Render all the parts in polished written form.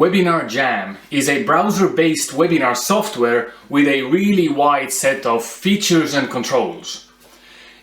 WebinarJam is a browser-based webinar software with a really wide set of features and controls.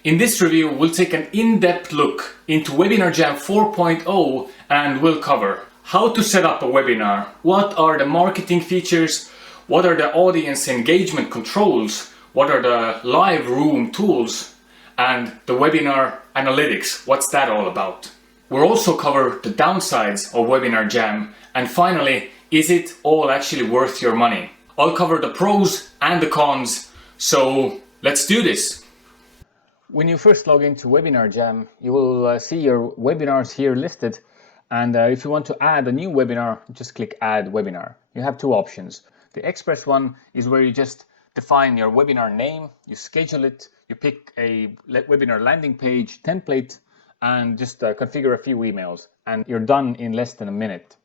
In this review, we'll take an in-depth look into WebinarJam 4.0 and we'll cover how to set up a webinar, what are the marketing features, what are the audience engagement controls, what are the live room tools, and the webinar analytics, what's that all about. We'll also cover the downsides of WebinarJam, and finally, is it all actually worth your money? I'll cover the pros and the cons, so let's do this. When you first log into WebinarJam, you will see your webinars here listed, and if you want to add a new webinar, just click Add Webinar. You have two options. The Express one is where you just define your webinar name, you schedule it, you pick a webinar landing page template, and just configure a few emails, and you're done in less than a minute.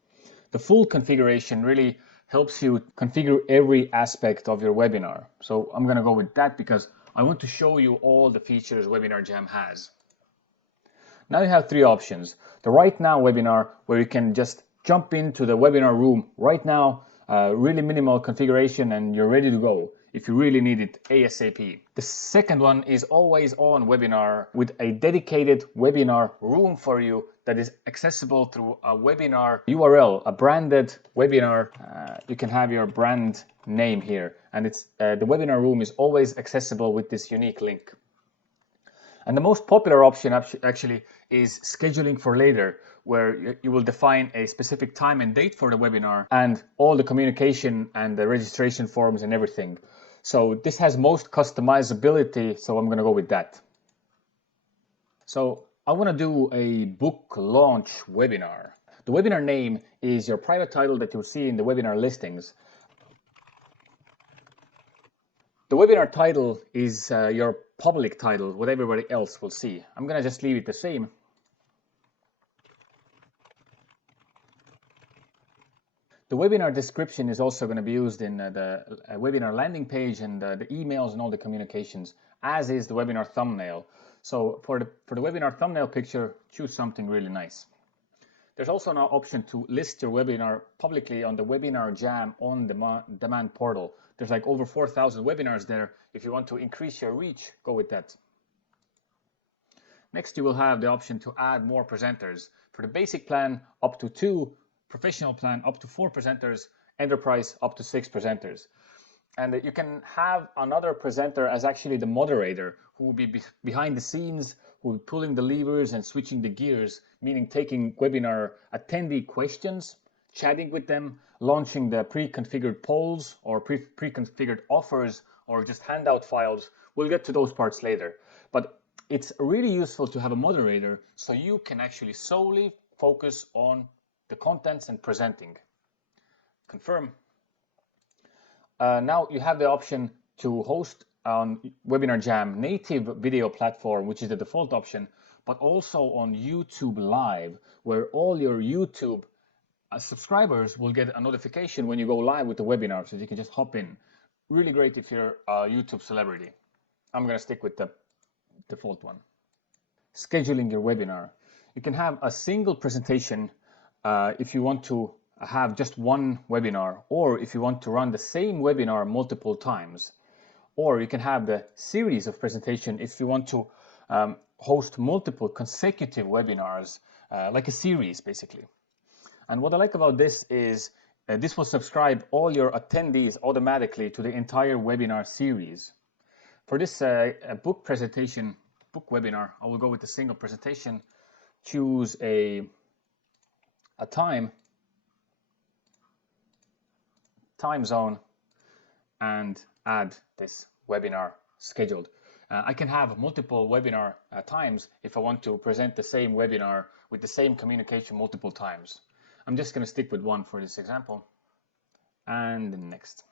The full configuration really helps you configure every aspect of your webinar. So I'm going to go with that because I want to show you all the features WebinarJam has. Now you have three options. The Right Now webinar, where you can just jump into the webinar room right now, really minimal configuration, and you're ready to go if you really need it ASAP. The second one is Always On webinar with a dedicated webinar room for you that is accessible through a webinar URL, a branded webinar. You can have your brand name here, and it's the webinar room is always accessible with this unique link. And the most popular option actually is scheduling for later, where you will define a specific time and date for the webinar and all the communication and the registration forms and everything. So this has most customizability, so I'm going to go with that. So I want to do a book launch webinar. The webinar name is your private title that you'll see in the webinar listings. The webinar title is your public title, what everybody else will see. I'm going to just leave it the same. The webinar description is also going to be used in the webinar landing page and the emails and all the communications, as is the webinar thumbnail. So for the webinar thumbnail picture, choose something really nice. There's also an option to list your webinar publicly on the WebinarJam on-demand portal. There's like over 4,000 webinars there. If you want to increase your reach, go with that. Next, you will have the option to add more presenters. For the basic plan, up to 2, professional plan, up to 4 presenters, enterprise, up to 6 presenters. And you can have another presenter as actually the moderator, who will be behind the scenes, who will be pulling the levers and switching the gears, meaning taking webinar attendee questions, chatting with them, launching the pre-configured polls or pre-configured offers or just handout files. We'll get to those parts later. But it's really useful to have a moderator so you can actually solely focus on the contents and presenting. Confirm. Now you have the option to host on WebinarJam native video platform, which is the default option, but also on YouTube Live, where all your YouTube subscribers will get a notification when you go live with the webinar, so you can just hop in. Really great if you're a YouTube celebrity. I'm going to stick with the default one. Scheduling your webinar. You can have a single presentation if you want to have just one webinar, or if you want to run the same webinar multiple times, or you can have the series of presentation if you want to host multiple consecutive webinars, like a series basically. And what I like about this is this will subscribe all your attendees automatically to the entire webinar series. For this book webinar, I will go with the single presentation, choose a time zone, and add this webinar scheduled. I can have multiple webinar times if I want to present the same webinar with the same communication multiple times. I'm just going to stick with one for this example. And next.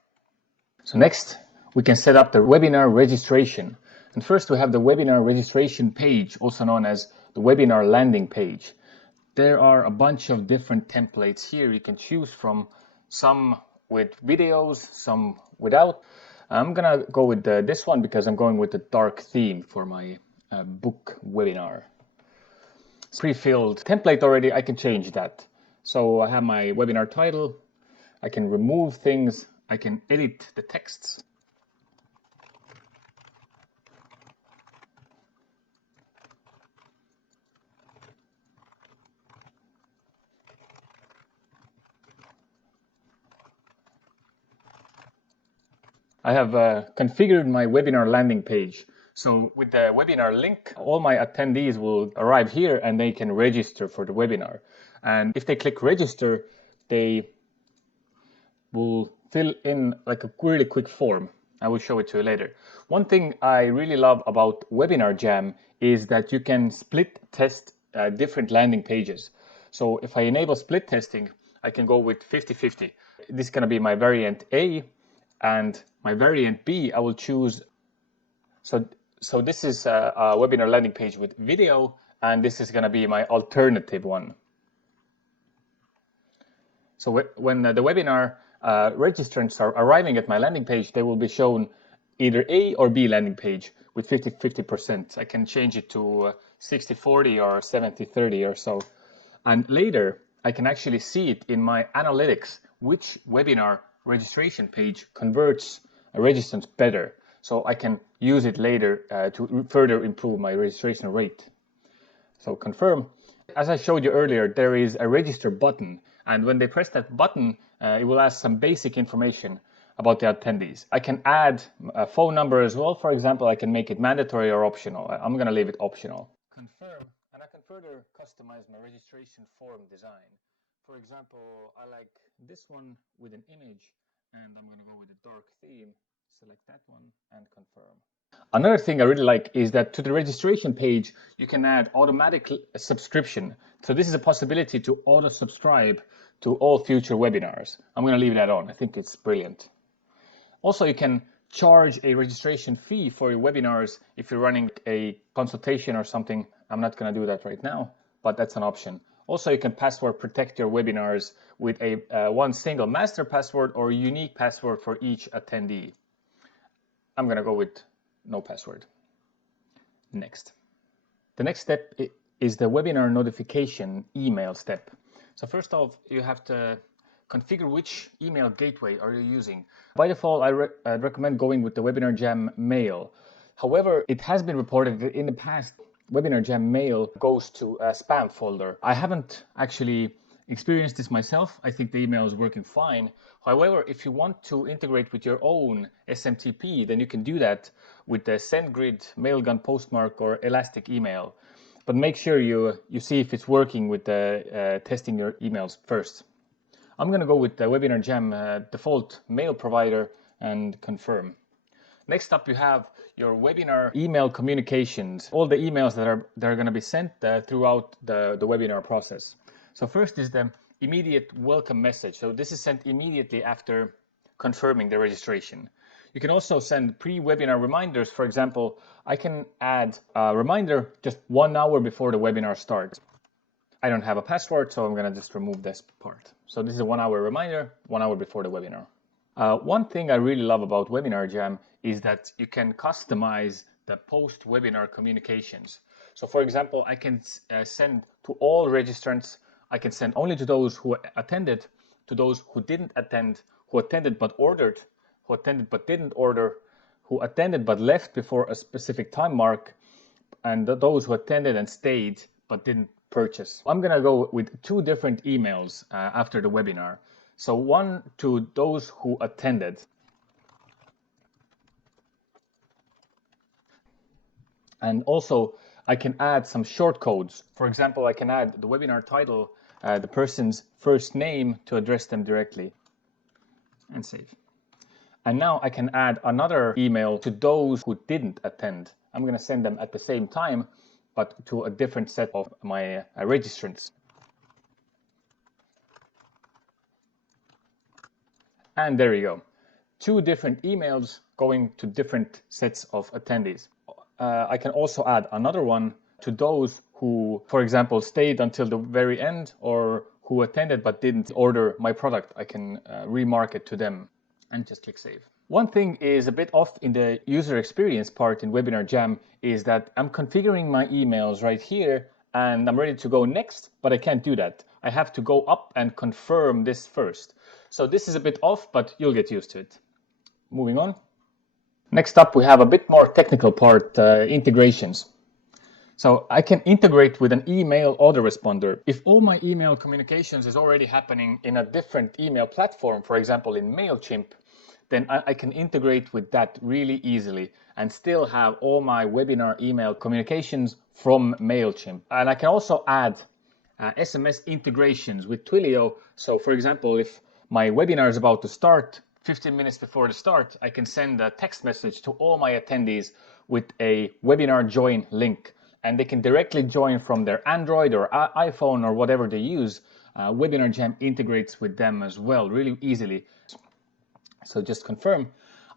So next, we can set up the webinar registration. And first we have the webinar registration page, also known as the webinar landing page. There are a bunch of different templates here you can choose from, some with videos, some without. I'm gonna go with this one because I'm going with the dark theme for my book webinar. It's pre-filled template already, I can change that. So I have my webinar title, I can remove things. I can edit the texts. I have configured my webinar landing page. So with the webinar link, all my attendees will arrive here and they can register for the webinar. And if they click register, they will fill in like a really quick form. I will show it to you later. One thing I really love about WebinarJam is that you can split test different landing pages. So if I enable split testing, I can go with 50-50. This is going to be my variant A, and my variant B, I will choose. So this is a webinar landing page with video, and this is going to be my alternative one. So when the webinar registrants are arriving at my landing page, they will be shown either A or B landing page with 50-50%. I can change it to 60-40 or 70-30 or so. And later, I can actually see it in my analytics, which webinar registration page converts registrants better. So I can use it later to further improve my registration rate. So confirm. As I showed you earlier, there is a register button. And when they press that button, it will ask some basic information about the attendees. I can add a phone number as well. For example, I can make it mandatory or optional. I'm going to leave it optional. Confirm, and I can further customize my registration form design. For example, I like this one with an image, and I'm going to go with a dark theme. Select that one and confirm. Another thing I really like is that to the registration page, you can add automatic subscription. So this is a possibility to auto-subscribe to all future webinars. I'm going to leave that on. I think it's brilliant. Also, you can charge a registration fee for your webinars if you're running a consultation or something. I'm not going to do that right now, but that's an option. Also, you can password protect your webinars with a one single master password or a unique password for each attendee. I'm going to go with no password. Next. The next step is the webinar notification email step. So first off, you have to configure which email gateway are you using. By default, I'd recommend going with the WebinarJam mail. However, it has been reported that in the past, WebinarJam mail goes to a spam folder. I haven't actually experienced this myself. I think the email is working fine. However, if you want to integrate with your own SMTP, then you can do that with the SendGrid, Mailgun Postmark, or Elastic email. But make sure you see if it's working with the testing your emails first. I'm going to go with the WebinarJam default mail provider and confirm. Next up, you have your webinar email communications, all the emails that are going to be sent throughout the webinar process. So first is the immediate welcome message. So this is sent immediately after confirming the registration. You can also send pre-webinar reminders. For example, I can add a reminder just 1 hour before the webinar starts. I don't have a password, so I'm going to just remove this part. So this is a 1 hour reminder, 1 hour before the webinar. One thing I really love about WebinarJam is that you can customize the post-webinar communications. So for example, I can send to all registrants. I can send only to those who attended, to those who didn't attend, who attended but ordered, who attended but didn't order, who attended but left before a specific time mark, and those who attended and stayed but didn't purchase. I'm going to go with 2 different emails after the webinar. So one to those who attended. And also I can add some short codes. For example, I can add the webinar title, the person's first name to address them directly, and save. And now I can add another email to those who didn't attend. I'm going to send them at the same time, but to a different set of my registrants. And there you go. 2 different emails going to different sets of attendees. I can also add another one to those who, for example, stayed until the very end or who attended but didn't order my product. I can remark it to them and just click save. One thing is a bit off in the user experience part in WebinarJam is that I'm configuring my emails right here and I'm ready to go next, but I can't do that. I have to go up and confirm this first. So this is a bit off, but you'll get used to it. Moving on. Next up, we have a bit more technical part, integrations. So I can integrate with an email autoresponder. If all my email communications is already happening in a different email platform, for example in MailChimp, then I can integrate with that really easily and still have all my webinar email communications from MailChimp. And I can also add SMS integrations with Twilio. So for example, if my webinar is about to start, 15 minutes before the start, I can send a text message to all my attendees with a webinar join link. And they can directly join from their Android or iPhone or whatever they use. WebinarJam integrates with them as well, really easily. So just confirm.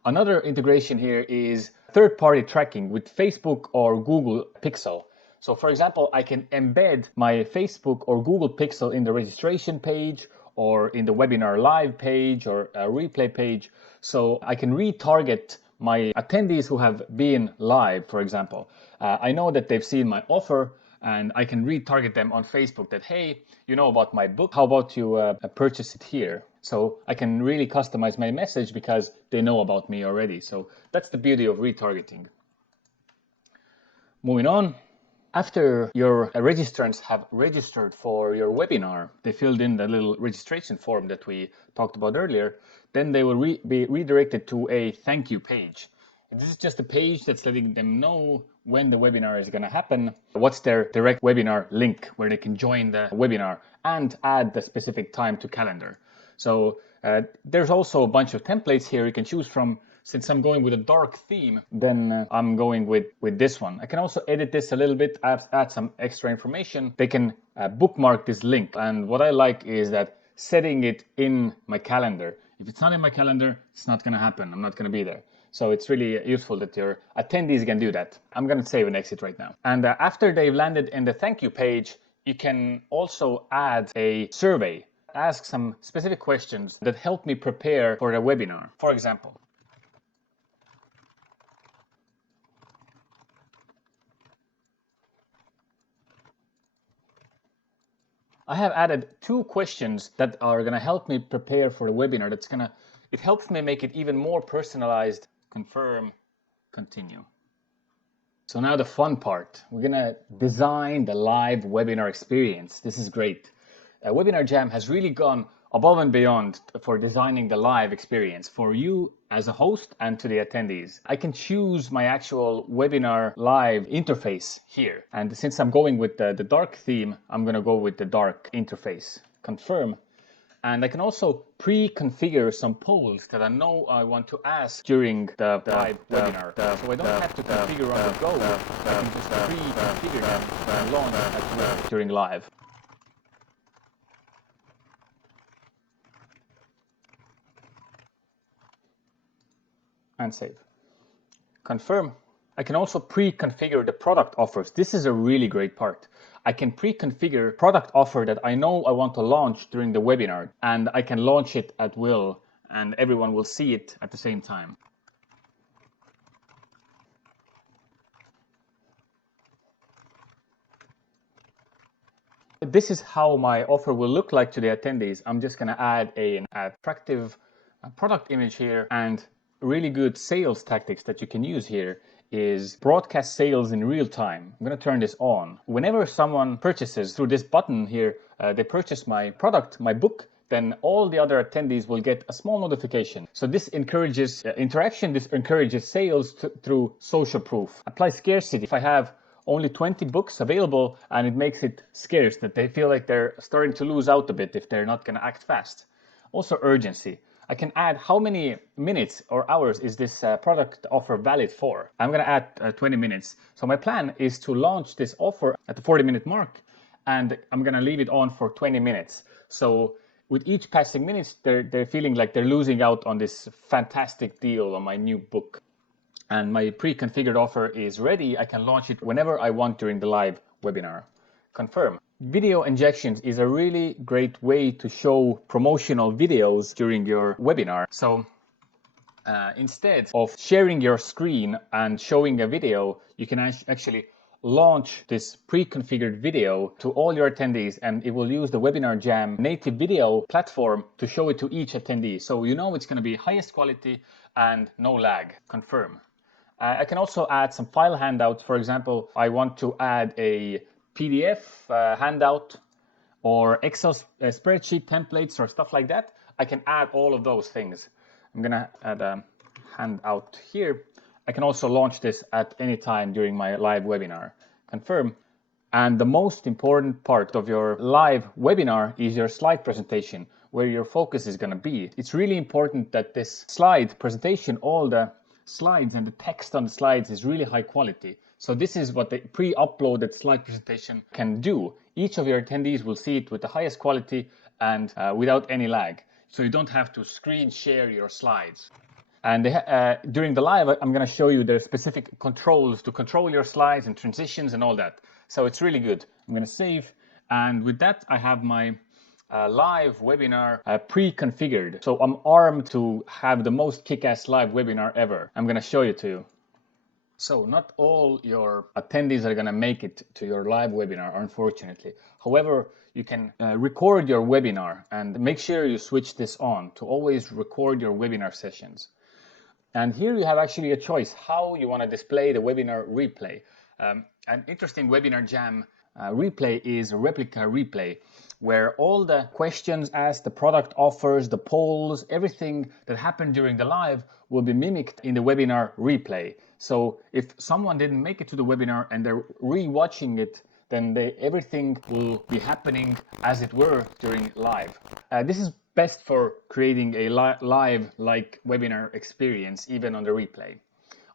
Another integration here is third-party tracking with Facebook or Google Pixel. So for example, I can embed my Facebook or Google Pixel in the registration page or in the webinar live page or a replay page. So I can retarget my attendees who have been live, for example. I know that they've seen my offer and I can retarget them on Facebook that, hey, you know about my book, how about you purchase it here? So I can really customize my message because they know about me already. So that's the beauty of retargeting. Moving on. After your registrants have registered for your webinar, they filled in the little registration form that we talked about earlier, then they will be redirected to a thank you page. This is just a page that's letting them know when the webinar is going to happen, what's their direct webinar link where they can join the webinar and add the specific time to calendar. So there's also a bunch of templates here you can choose from. Since I'm going with a dark theme, then I'm going with this one. I can also edit this a little bit, add some extra information. They can bookmark this link. And what I like is that setting it in my calendar. If it's not in my calendar, it's not going to happen. I'm not going to be there. So it's really useful that your attendees can do that. I'm going to save and exit right now. And after they've landed in the thank you page, you can also add a survey. Ask some specific questions that help me prepare for the webinar. For example, I have added 2 questions that are going to help me prepare for the webinar. It helps me make it even more personalized. Confirm, continue. So now the fun part. We're going to design the live webinar experience. This is great. WebinarJam has really gone above and beyond for designing the live experience for you as a host and to the attendees. I can choose my actual webinar live interface here. And since I'm going with the dark theme, I'm going to go with the dark interface. Confirm. And I can also pre-configure some polls that I know I want to ask during the live webinar. So I don't have to configure on the go. I can just pre-configure them and launch at will during live. And save. Confirm. I can also pre-configure the product offers. This is a really great part. I can pre-configure product offer that I know I want to launch during the webinar, and I can launch it at will, and everyone will see it at the same time. This is how my offer will look like to the attendees. I'm just going to add an attractive product image here, and really good sales tactics that you can use here is broadcast sales in real time. I'm going to turn this on. Whenever someone purchases through this button here, they purchase my product, my book, then all the other attendees will get a small notification. So this encourages interaction, this encourages sales through social proof. Apply scarcity. If I have only 20 books available and it makes it scarce, that they feel like they're starting to lose out a bit if they're not going to act fast. Also urgency. I can add how many minutes or hours is this product offer valid for. I'm going to add 20 minutes. So my plan is to launch this offer at the 40-minute mark, and I'm going to leave it on for 20 minutes. So with each passing minutes, they're feeling like they're losing out on this fantastic deal on my new book. And my pre-configured offer is ready. I can launch it whenever I want during the live webinar. Confirm. Video injections is a really great way to show promotional videos during your webinar. So instead of sharing your screen and showing a video, you can actually launch this pre-configured video to all your attendees, and it will use the WebinarJam native video platform to show it to each attendee. So you know it's going to be highest quality and no lag. Confirm. I can also add some file handouts. For example, I want to add a PDF handout or Excel spreadsheet templates or stuff like that. I can add all of those things. I'm going to add a handout here. I can also launch this at any time during my live webinar. Confirm. And the most important part of your live webinar is your slide presentation, where your focus is going to be. It's really important that this slide presentation, all the slides and the text on the slides is really high quality. So this is what the pre-uploaded slide presentation can do. Each of your attendees will see it with the highest quality and without any lag. So you don't have to screen share your slides. And during the live, I'm going to show you the specific controls to control your slides and transitions and all that. So it's really good. I'm going to save. And with that, I have my live webinar pre-configured. So I'm armed to have the most kick-ass live webinar ever. I'm going to show it to you. So not all your attendees are going to make it to your live webinar, unfortunately. However, you can record your webinar, and make sure you switch this on to always record your webinar sessions. And here you have actually a choice how you want to display the webinar replay. An interesting WebinarJam replay is a replica replay, where all the questions asked, the product offers, the polls, everything that happened during the live will be mimicked in the webinar replay. So if someone didn't make it to the webinar and they're re-watching it, then everything will be happening as it were during live. This is best for creating a live-like webinar experience, even on the replay.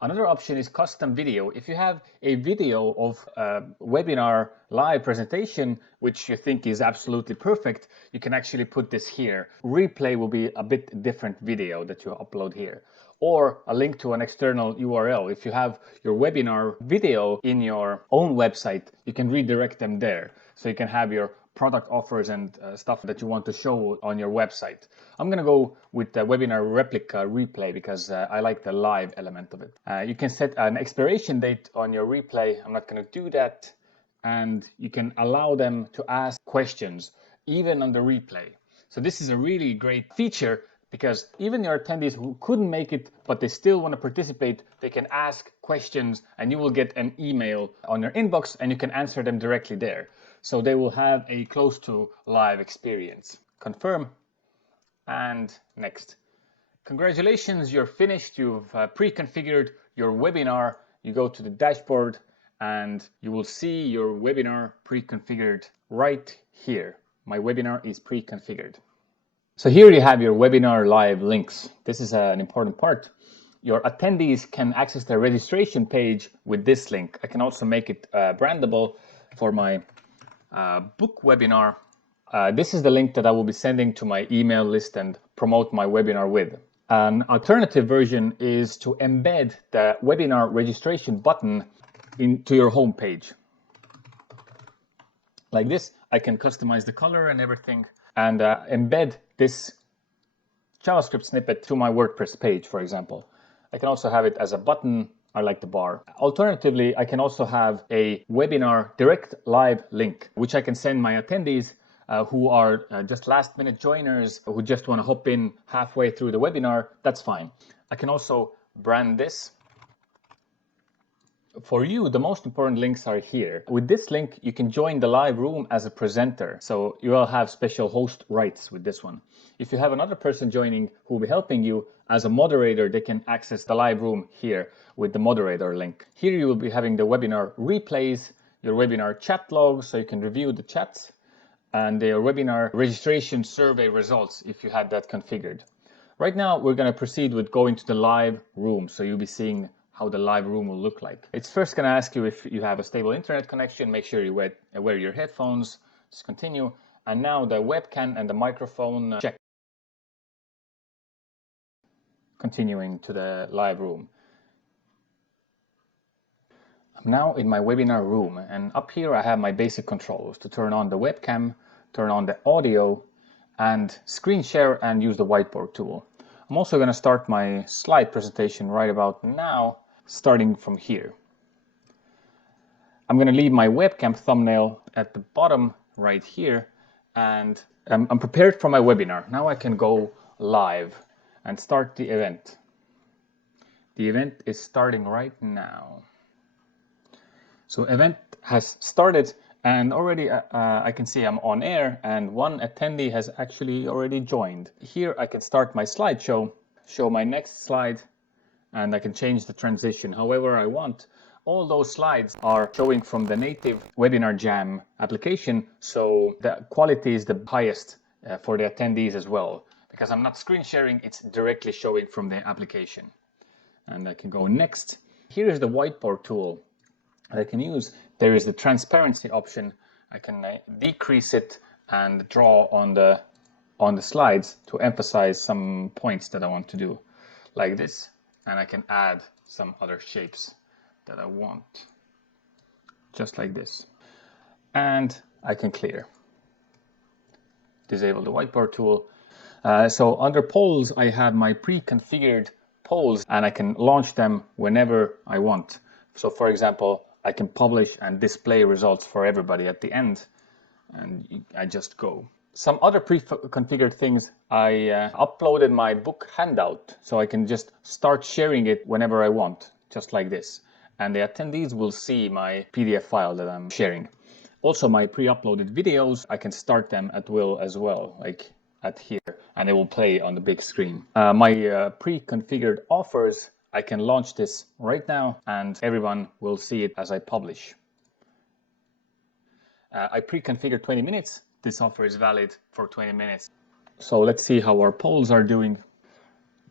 Another option is custom video. If you have a video of a webinar live presentation, which you think is absolutely perfect, you can actually put this here. Replay will be a bit different video that you upload here, or a link to an external URL. If you have your webinar video in your own website, you can redirect them there. So you can have your product offers and stuff that you want to show on your website. I'm going to go with the webinar replica replay because I like the live element of it. You can set an expiration date on your replay. I'm not going to do that. And you can allow them to ask questions even on the replay. So this is a really great feature because even your attendees who couldn't make it, but they still want to participate, they can ask questions and you will get an email on your inbox and you can answer them directly there. So they will have a close to live experience. Confirm. And next. Congratulations, you're finished. You've pre-configured your webinar. You go to the dashboard and you will see your webinar pre-configured right here. My webinar is pre-configured. So here you have your webinar live links. This is an important part. Your attendees can access their registration page with this link. I can also make it brandable for my book webinar. This is the link that I will be sending to my email list and promote my webinar with. An alternative version is to embed the webinar registration button into your home page. Like this, I can customize the color and everything and embed this JavaScript snippet to my WordPress page, for example. I can also have it as a button. I like the bar. Alternatively, I can also have a webinar direct live link, which I can send my attendees who are just last-minute joiners who just want to hop in halfway through the webinar. That's fine. I can also brand this. For you, the most important links are here. With this link, you can join the live room as a presenter. So you will have special host rights with this one. If you have another person joining who will be helping you as a moderator, they can access the live room here with the moderator link. Here you will be having the webinar replays, your webinar chat logs, so you can review the chats, and the webinar registration survey results if you had that configured. Right now, we're going to proceed with going to the live room. So you'll be seeing how the live room will look like. It's first going to ask you if you have a stable internet connection. Make sure you wear your headphones. Just continue. And now the webcam and the microphone check. Continuing to the live room. I'm now in my webinar room, and up here I have my basic controls to turn on the webcam, turn on the audio, and screen share and use the whiteboard tool. I'm also going to start my slide presentation right about now, starting from here. I'm going to leave my webcam thumbnail at the bottom right here, and I'm prepared for my webinar. Now I can go live and start the event. The event is starting right now. So event has started, and already I can see I'm on air, and one attendee has actually already joined. Here I can start my slideshow, show my next slide, and I can change the transition however I want. All those slides are showing from the native WebinarJam application, so the quality is the highest for the attendees as well. Because I'm not screen sharing, it's directly showing from the application. And I can go next. Here is the whiteboard tool that I can use. There is the transparency option. I can decrease it and draw on the slides to emphasize some points that I want to do, like this. And I can add some other shapes that I want, just like this. And I can clear. Disable the whiteboard tool. So under polls, I have my pre-configured polls, and I can launch them whenever I want. So for example, I can publish and display results for everybody at the end, and I just go. Some other pre-configured things, I uploaded my book handout, so I can just start sharing it whenever I want, just like this. And the attendees will see my PDF file that I'm sharing. Also, my pre-uploaded videos, I can start them at will as well, like at here, and they will play on the big screen. My pre-configured offers, I can launch this right now, and everyone will see it as I publish. I pre-configured 20 minutes. This offer is valid for 20 minutes. So let's see how our polls are doing.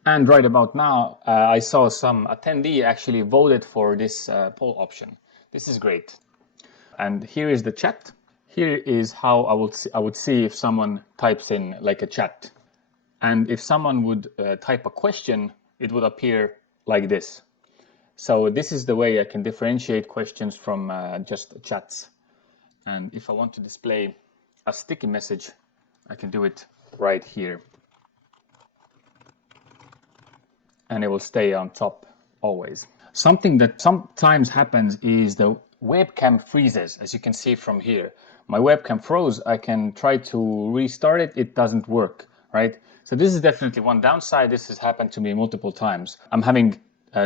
And right about now, I saw some attendee actually voted for this poll option. This is great. And here is the chat. Here is how I would see if someone types in like a chat. And if someone would type a question, it would appear like this. So this is the way I can differentiate questions from just chats. And if I want to display a sticky message, I can do it right here. And it will stay on top always. Something that sometimes happens is the webcam freezes, as you can see from here. My webcam froze. I can try to restart it. It doesn't work, right? So this is definitely one downside. This has happened to me multiple times. I'm having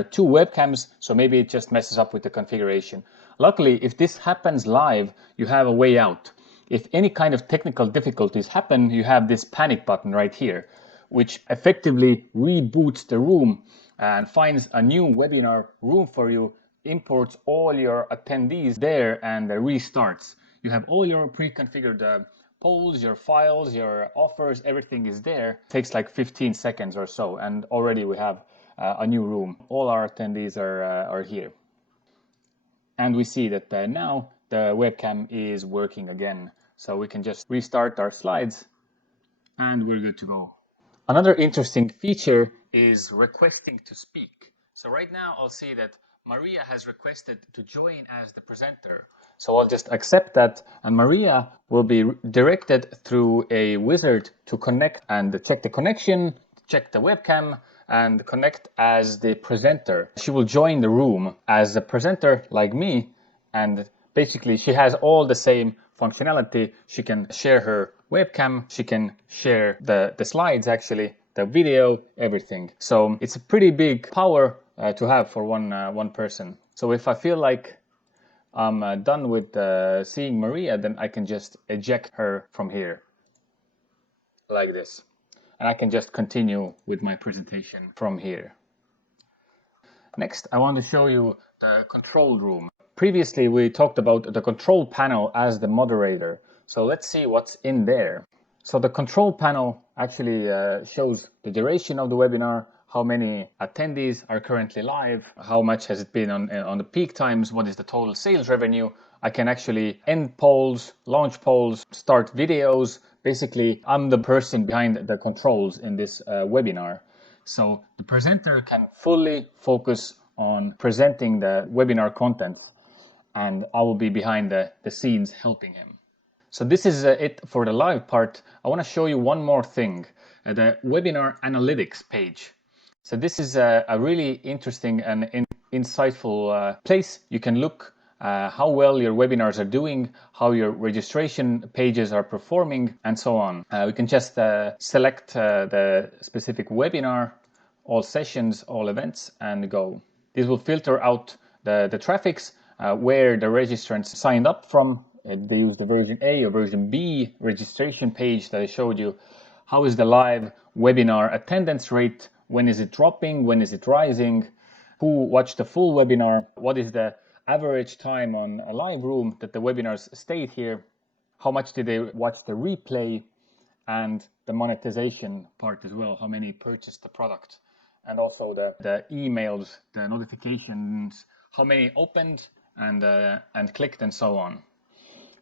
two webcams, so maybe it just messes up with the configuration. Luckily, if this happens live, you have a way out. If any kind of technical difficulties happen, you have this panic button right here, which effectively reboots the room and finds a new webinar room for you, imports all your attendees there, and restarts. You have all your pre-configured polls, your files, your offers, everything is there. It takes like 15 seconds or so, and already we have a new room. All our attendees are here. And we see that now the webcam is working again. So we can just restart our slides and we're good to go. Another interesting feature is requesting to speak. So right now I'll see that Maria has requested to join as the presenter. So I'll just accept that, and Maria will be directed through a wizard to connect and check the connection, check the webcam, and connect as the presenter. She will join the room as a presenter like me, and basically she has all the same functionality. She can share her webcam, she can share the slides, actually, the video, everything. So it's a pretty big power to have for one person. So if I feel like I'm done with seeing Maria, then I can just eject her from here, like this. And I can just continue with my presentation from here. Next, I want to show you the control room. Previously, we talked about the control panel as the moderator. So let's see what's in there. So the control panel actually shows the duration of the webinar, how many attendees are currently live, how much has it been on the peak times, what is the total sales revenue. I can actually end polls, launch polls, start videos. Basically, I'm the person behind the controls in this webinar. So the presenter can fully focus on presenting the webinar content, and I will be behind the scenes helping him. So this is it for the live part. I want to show you one more thing, the webinar analytics page. So this is a really interesting and insightful place. You can look how well your webinars are doing, how your registration pages are performing, and so on. We can just select the specific webinar, all sessions, all events, and go. This will filter out the traffics where the registrants signed up from. They use the version A or version B registration page that I showed you. How is the live webinar attendance rate? When is it dropping? When is it rising? Who watched the full webinar? What is the average time on a live room that the webinars stayed here? How much did they watch the replay? And the monetization part as well, how many purchased the product, and also the emails, the notifications, how many opened and clicked, and so on.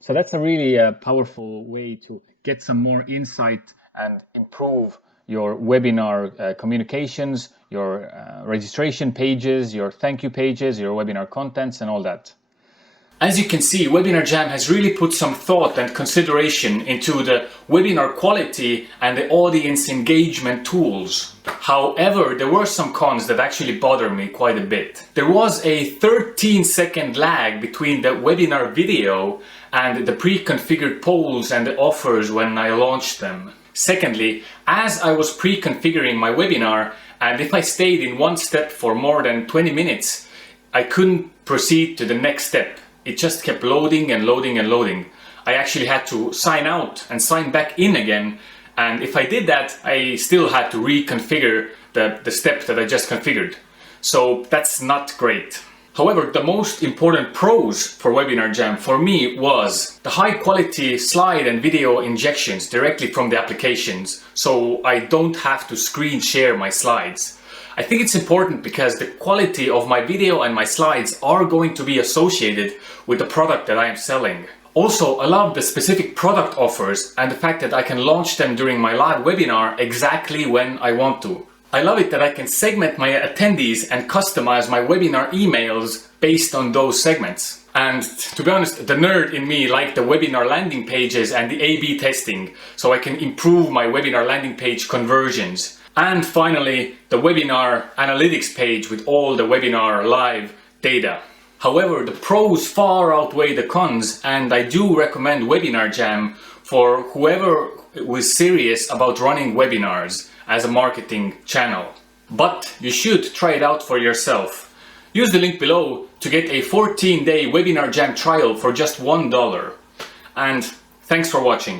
So that's a really powerful way to get some more insight and improve your webinar communications, your registration pages, your thank you pages, your webinar contents, and all that. As you can see, WebinarJam has really put some thought and consideration into the webinar quality and the audience engagement tools. However, there were some cons that actually bothered me quite a bit. There was a 13-second lag between the webinar video and the pre-configured polls and the offers when I launched them. Secondly, as I was pre-configuring my webinar, and if I stayed in one step for more than 20 minutes, I couldn't proceed to the next step. It just kept loading and loading and loading. I actually had to sign out and sign back in again, and if I did that, I still had to reconfigure the step that I just configured. So that's not great. However, the most important pros for WebinarJam for me was the high quality slide and video injections directly from the applications, so I don't have to screen share my slides. I think it's important because the quality of my video and my slides are going to be associated with the product that I am selling. Also, I love the specific product offers and the fact that I can launch them during my live webinar exactly when I want to. I love it that I can segment my attendees and customize my webinar emails based on those segments. And to be honest, the nerd in me liked the webinar landing pages and the A/B testing, so I can improve my webinar landing page conversions. And finally, the webinar analytics page with all the webinar live data. However, the pros far outweigh the cons, and I do recommend WebinarJam for whoever was serious about running webinars as a marketing channel. But you should try it out for yourself. Use the link below to get a 14-day WebinarJam trial for just $1. And thanks for watching.